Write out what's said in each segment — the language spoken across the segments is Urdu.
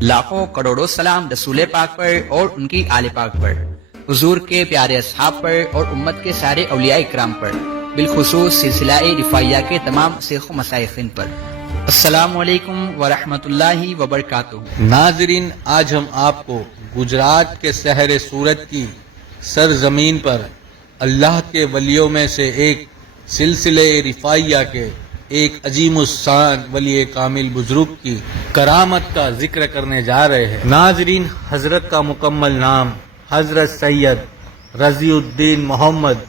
لاکھوں کروڑوں سلام رسول پاک پر اور ان کی آل پاک پر، حضور کے پیارے اصحاب پر اور امت کے سارے اولیاء اکرام پر، بالخصوص سلسلہ رفاعیہ کے تمام شیخ و مشائخین پر۔ السلام علیکم ورحمۃ اللہ وبرکاتہ۔ ناظرین، آج ہم آپ کو گجرات کے شہر سورت کی سرزمین پر اللہ کے ولیوں میں سے ایک سلسلہ رفاعیہ کے ایک عظیم الشان ولی کامل بزرگ کی کرامت کا ذکر کرنے جا رہے ہیں۔ ناظرین، حضرت کا مکمل نام حضرت سید رضی الدین محمد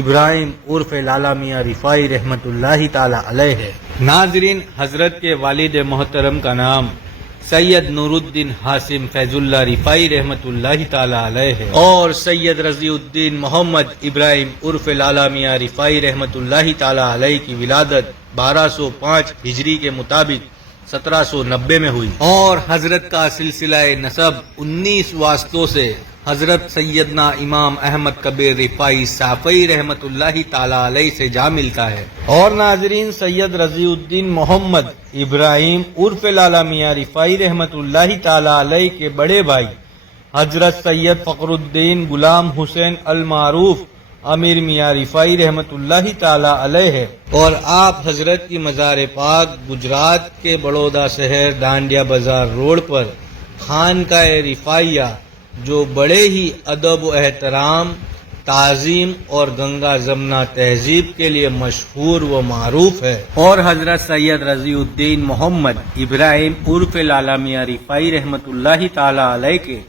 ابراہیم عرف لالا میاں رفاعی رحمۃ اللہ تعالی علیہ ہے۔ ناظرین، حضرت کے والد محترم کا نام سید نور الدین حاسم فیض اللہ رفاعی رحمۃ اللہ تعالی علیہ ہے، اور سید رضی الدین محمد ابراہیم عرف لالا میاں رفاعی رحمۃ اللہ تعالی علیہ کی ولادت 1205 ہجری کے مطابق 1790 میں ہوئی، اور حضرت کا سلسلہ نسب 19 واسطوں سے حضرت سیدنا امام احمد کبیر رفاعی صافی رحمۃ اللہ تعالی علیہ سے جا ملتا ہے۔ اور ناظرین، سید رضی الدین محمد ابراہیم عرف لالا میاں رفاعی رحمۃ اللہ تعالی علیہ کے بڑے بھائی حضرت سید فخر الدین غلام حسین المعروف امیر میاں رفاعی رحمۃ اللہ تعالی علیہ ہے، اور آپ حضرت کی مزار پاک گجرات کے بڑودہ شہر ڈانڈیا بازار روڈ پر خانقاہ رفاعیہ، جو بڑے ہی ادب و احترام، تعظیم اور گنگا جمنا تہذیب کے لیے مشہور و معروف ہے، اور حضرت سید رضی الدین محمد ابراہیم عرف لالا میاں رفاعی رحمۃ اللہ تعالی علیہ کے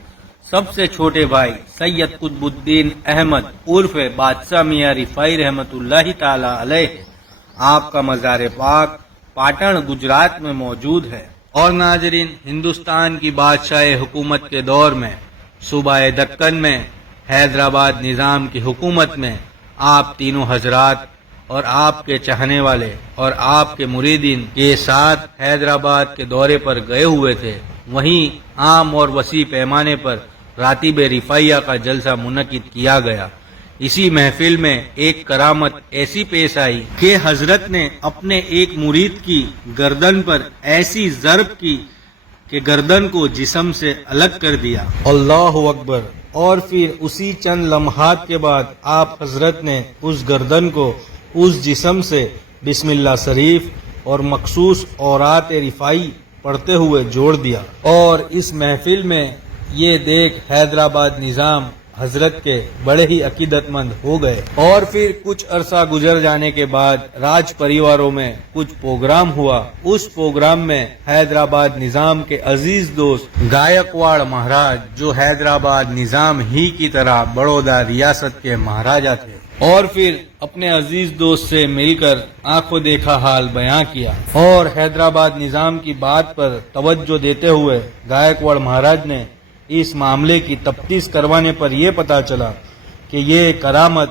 سب سے چھوٹے بھائی سید قطب الدین احمد عرف بادشاہ میاں رفاعی رحمۃ اللہ تعالی علیہ، آپ کا مزار پاک پاٹن گجرات میں موجود ہے۔ اور ناظرین، ہندوستان کی بادشاہ حکومت کے دور میں صوبہ دکن میں حیدرآباد نظام کی حکومت میں آپ تینوں حضرات اور آپ کے چاہنے والے اور آپ کے مریدین کے ساتھ حیدرآباد کے دورے پر گئے ہوئے تھے۔ وہیں عام اور وسیع پیمانے پر راتب رفاعیہ کا جلسہ منعقد کیا گیا۔ اسی محفل میں ایک کرامت ایسی پیش آئی کہ حضرت نے اپنے ایک مرید کی گردن پر ایسی ضرب کی کہ گردن کو جسم سے الگ کر دیا۔ اللہ اکبر! اور پھر اسی چند لمحات کے بعد آپ حضرت نے اس گردن کو اس جسم سے بسم اللہ شریف اور مخصوص اورات رفاعی پڑھتے ہوئے جوڑ دیا، اور اس محفل میں یہ دیکھ حیدرآباد نظام حضرت کے بڑے ہی عقیدت مند ہو گئے۔ اور پھر کچھ عرصہ گزر جانے کے بعد راج پریواروں میں کچھ پروگرام ہوا۔ اس پروگرام میں حیدرآباد نظام کے عزیز دوست گائیکواڑ مہاراج، جو حیدرآباد نظام ہی کی طرح بڑودہ ریاست کے مہاراجا تھے، اور پھر اپنے عزیز دوست سے مل کر آنکھوں دیکھا حال بیان کیا، اور حیدرآباد نظام کی بات پر توجہ دیتے ہوئے گائیکواڑ مہاراج نے اس معاملے کی تفتیش کروانے پر یہ پتا چلا کہ یہ کرامت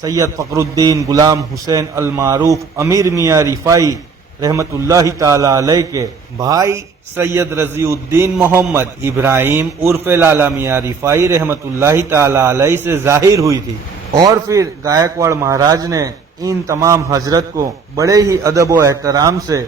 سید فخر الدین غلام حسین المعروف امیر میاں رفاعی رحمۃ اللہ تعالی علیہ کے بھائی سید رضی الدین محمد ابراہیم عرف لالا میاں رفاعی رحمۃ اللہ تعالی علیہ سے ظاہر ہوئی تھی۔ اور پھر گائیکواڑ مہاراج نے ان تمام حضرت کو بڑے ہی ادب و احترام سے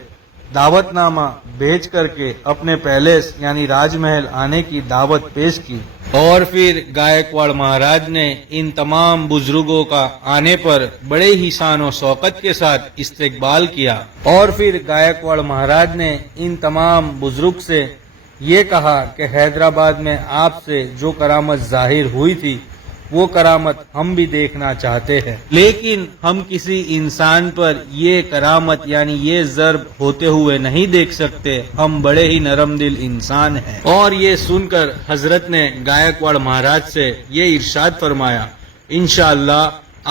دعوت نامہ بھیج کر کے اپنے پیلس یعنی راج محل آنے کی دعوت پیش کی، اور پھر گائیکواڑ مہاراج نے ان تمام بزرگوں کا آنے پر بڑے ہی شان و شوکت کے ساتھ استقبال کیا، اور پھر گائیکواڑ مہاراج نے ان تمام بزرگ سے یہ کہا کہ حیدرآباد میں آپ سے جو کرامت ظاہر ہوئی تھی وہ کرامت ہم بھی دیکھنا چاہتے ہیں، لیکن ہم کسی انسان پر یہ کرامت یعنی یہ ضرب ہوتے ہوئے نہیں دیکھ سکتے، ہم بڑے ہی نرم دل انسان ہیں۔ اور یہ سن کر حضرت نے گائیکواڑ مہاراج سے یہ ارشاد فرمایا، انشاءاللہ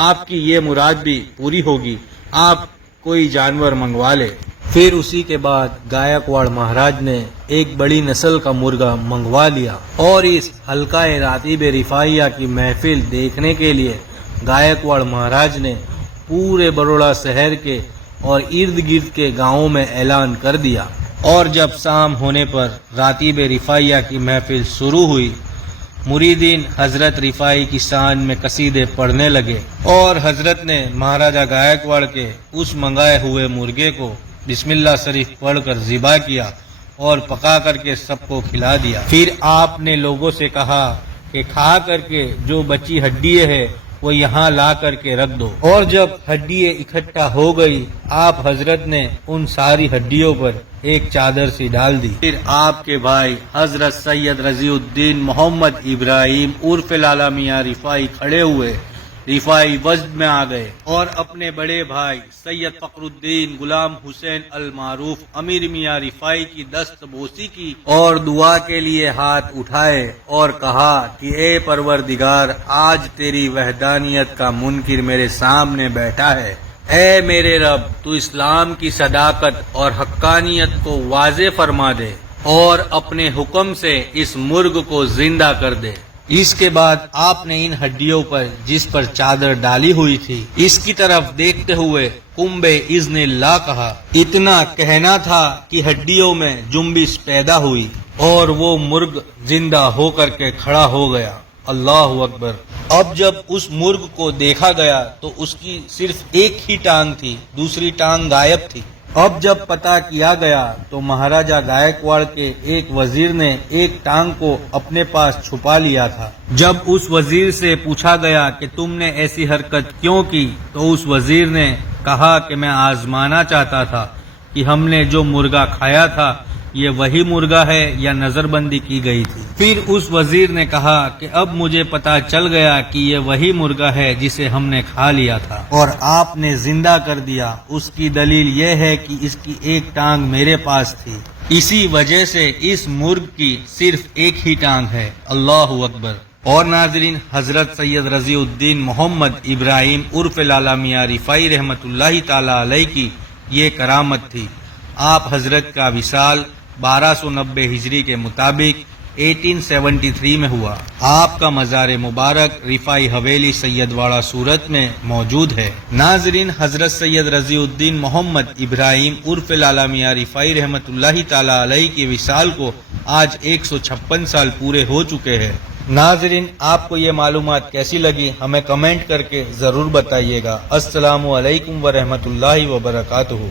آپ کی یہ مراد بھی پوری ہوگی، آپ کوئی جانور منگوا لے۔ پھر اسی کے بعد گائیکواڑ مہاراج نے ایک بڑی نسل کا مرغا منگوا لیا، اور اس حلقہ راتب رفاعیہ کی محفل دیکھنے کے لیے گائیکواڑ مہاراج نے پورے بڑودہ شہر کے اور ارد گرد کے گاؤں میں اعلان کر دیا، اور جب شام ہونے پر راتب رفاعیہ کی محفل شروع ہوئی، مریدین حضرت رفاعی کی شان میں قصیدے پڑھنے لگے، اور حضرت نے مہاراجا گائیکواڑ کے اس منگائے ہوئے مرغے کو بسم اللہ شریف پڑھ کر ذبح کیا، اور پکا کر کے سب کو کھلا دیا۔ پھر آپ نے لوگوں سے کہا کہ کھا کر کے جو بچی ہڈییں ہے وہ یہاں لا کر کے رکھ دو، اور جب ہڈییں اکٹھا ہو گئی آپ حضرت نے ان ساری ہڈیوں پر ایک چادر سی ڈال دی۔ پھر آپ کے بھائی حضرت سید رضی الدین محمد ابراہیم عرف لالا میاں رفاعی کھڑے ہوئے، رفاعی وجد میں آ گئے اور اپنے بڑے بھائی سید فخر الدین غلام حسین المعروف امیر میاں رفاعی کی دست بوسی کی اور دعا کے لیے ہاتھ اٹھائے اور کہا کہ اے پروردگار، آج تیری وحدانیت کا منکر میرے سامنے بیٹھا ہے۔ اے میرے رب، تو اسلام کی صداقت اور حقانیت کو واضح فرما دے اور اپنے حکم سے اس مرغ کو زندہ کر دے۔ اس کے بعد آپ نے ان ہڈیوں پر جس پر چادر ڈالی ہوئی تھی اس کی طرف دیکھتے ہوئے قم باذن اللہ کہا۔ اتنا کہنا تھا کہ ہڈیوں میں جنبش پیدا ہوئی اور وہ مرغ زندہ ہو کر کے کھڑا ہو گیا۔ اللہ اکبر۔ اب جب اس مرغ کو دیکھا گیا تو اس کی صرف ایک ہی ٹانگ تھی، دوسری ٹانگ غائب تھی۔ اب جب پتہ کیا گیا تو مہاراجا گائیکواڑ کے ایک وزیر نے ایک ٹانگ کو اپنے پاس چھپا لیا تھا۔ جب اس وزیر سے پوچھا گیا کہ تم نے ایسی حرکت کیوں کی تو اس وزیر نے کہا کہ میں آزمانا چاہتا تھا کہ ہم نے جو مرغا کھایا تھا یہ وہی مرغا ہے یا نظر بندی کی گئی تھی۔ پھر اس وزیر نے کہا کہ اب مجھے پتا چل گیا کہ یہ وہی مرغا ہے جسے ہم نے کھا لیا تھا اور آپ نے زندہ کر دیا۔ اس کی دلیل یہ ہے کہ اس کی ایک ٹانگ میرے پاس تھی، اسی وجہ سے اس مرغ کی صرف ایک ہی ٹانگ ہے۔ اللہ اکبر۔ اور ناظرین، حضرت سید رضی الدین محمد ابراہیم عرف لالا میاں رفاعی رحمۃ اللہ تعالی علیہ کی یہ کرامت تھی۔ آپ حضرت کا وصال 1290 ہجری کے مطابق 1873 میں ہوا۔ آپ کا مزار مبارک رفاعی حویلی سید واڑہ سورت میں موجود ہے۔ ناظرین، حضرت سید رضی الدین محمد ابراہیم عرف لالا میاں رفاعی رحمۃ اللہ تعالی علیہ کے وصال کو آج 156 سال پورے ہو چکے ہیں۔ ناظرین، آپ کو یہ معلومات کیسی لگی ہمیں کمنٹ کر کے ضرور بتائیے گا۔ السلام علیکم ورحمۃ اللہ وبرکاتہ۔